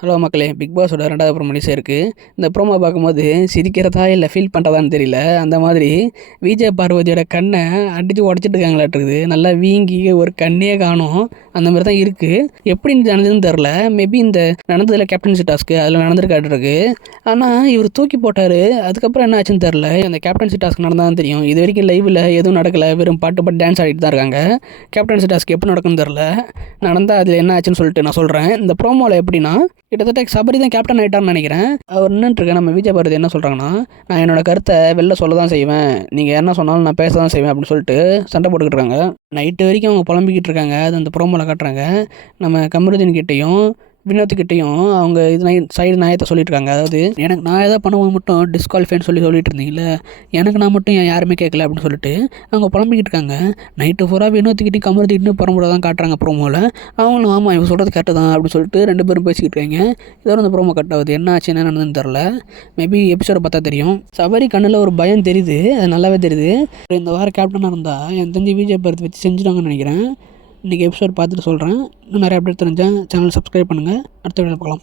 Hello மக்களே big பாஸோட ரெண்டாவது promo இருக்குது இந்த ப்ரோமோ பார்க்கும்போது சிரிக்கிறதா இல்லை ஃபீல் பண்ணுறதான்னு தெரியல. அந்த மாதிரி விஜய் பார்வதியோட கண்ணை அடித்து உடச்சிட்டு இருக்காங்களாட்டுருக்குது நல்லா வீங்கி ஒரு கண்ணே காணும். அந்த மாதிரி தான் இருக்குது எப்படி நடந்ததுன்னு தெரில மேபி இந்த நடந்ததில் கேப்டன்சி டாஸ்க்கு அதில் நடந்துருக்காட்டுருக்கு ஆனால் இவர் தூக்கி போட்டார். அதுக்கப்புறம் என்ன ஆச்சுன்னு தெரில அந்த கேப்டன்சி டாஸ்க் நடந்தால் தெரியும். இது வரைக்கும் லைவில் எதுவும் நடக்கலை. வெறும் பாட்டு பாட்டு டான்ஸ் ஆடிட்டு தான் இருக்காங்க. கேப்டன்சி டாஸ்க் எப்படி நடக்கும்னு தெரில நடந்தால் அதில் என்ன ஆச்சுன்னு சொல்லிட்டு நான் சொல்கிறேன் இந்த ப்ரோமோவில் எப்படின்னா கிட்டத்தட்ட சபரி தான் கேப்டன் ஆகிட்டான்னு நினைக்கிறேன். அவர் நின்றுட்டுருக்க நம்ம விஜய் பாரதி என்ன சொல்கிறாங்கன்னா நான் என்னோட கருத்தை வெளில சொல்ல தான் செய்வேன். நீங்கள் என்ன சொன்னாலும் நான் பேச தான் செய்வேன் அப்படின்னு சொல்லிட்டு சண்டை போட்டுக்கிட்டு இருக்காங்க. நைட்டு வரைக்கும் அவங்க புலம்பிக்கிட்டு இருக்காங்க. அது அந்த ப்ரோமோவில் காட்டுறாங்க. நம்ம கமருதீன் கிட்டேயும் வினோத்துக்கிட்டேயும் அவங்க இது சைடு நியாயத்தை சொல்லிட்டு அதாவது எனக்கு நான் எதாவது பண்ணுவோம் மட்டும் டிஸ்குவாலிஃபைன்னு சொல்லி சொல்லிட்டு இருந்தீங்கல்ல எனக்கு நான் மட்டும் ஏன் யாருமே கேட்கல? அப்படின்னு சொல்லிட்டு அவங்க புலம்பிக்கிட்டு இருக்காங்க. நைட்டு பூரா வினோத்துக்கிட்டையும் கமருதிக்கிட்டும் புறம்புட தான் காட்டுறாங்க ப்ரோமோவில் அவங்களும் ஆமாம் இவங்க சொல்கிறது கரெக்டு தான் அப்படின்னு சொல்லிட்டு ரெண்டு பேரும் பேசிக்கிட்டு இருக்காங்க. இதோட அந்த ப்ரோமோ கட் ஆகுது. என்ன ஆச்சு என்ன நடந்ததுன்னு தெரில மேபி எபிசோட பார்த்தா தெரியும். சபரி கண்ணில் ஒரு பயம் தெரியுது. அது நல்லாவே தெரியுது. இந்த வாரம் கேப்டனாக இருந்தால் என் தஞ்சி விஜய் பரத்தை வச்சு செஞ்சுட்டாங்கன்னு நினைக்கிறேன். இன்றைக்கி எபிசோட் பார்த்துட்டு சொல்கிறேன் இன்னும் நிறைய அப்டேட் தெரிஞ்சால் சேனல் சப்ஸ்கிரைப் பண்ணுங்கள் அடுத்த வீடியோ பார்க்கலாம்.